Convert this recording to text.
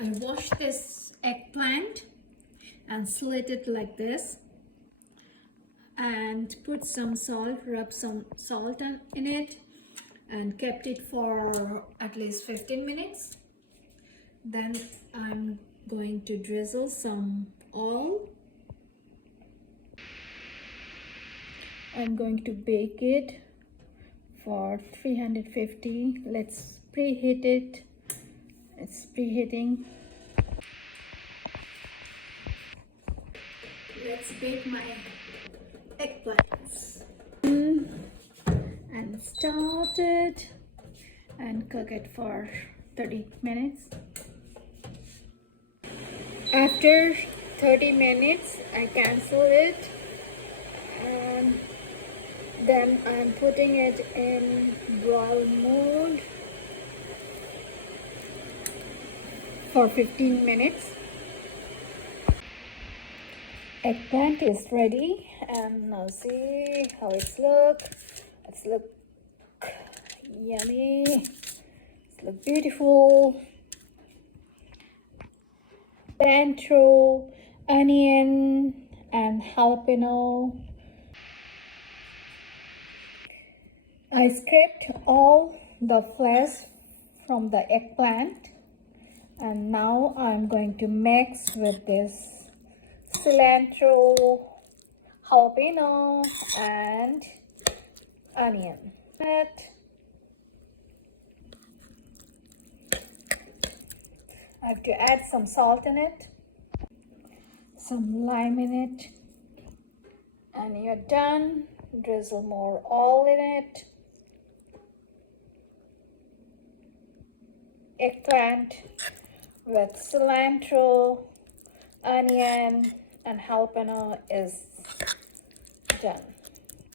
I wash this eggplant and slit it like this and put some salt, rub some salt in it and kept it for at least 15 minutes. Then I'm going to drizzle some oil. I'm going to bake it for 350. Let's preheat it. It's preheating. Let's bake my eggplants and start it and cook it for 30 minutes. After 30 minutes I cancel it and then I'm putting it in broil mode for 15 minutes. Eggplant is ready and now see how it's look. It's look yummy. It's look beautiful. Cilantro, onion and jalapeno. I scraped all the flesh from the eggplant and now I'm going to mix with this cilantro, jalapeno and onion. I have to add some salt in it, some lime in it, and you're done. Drizzle more oil in it. Eggplant with cilantro, onion and jalapeno is done.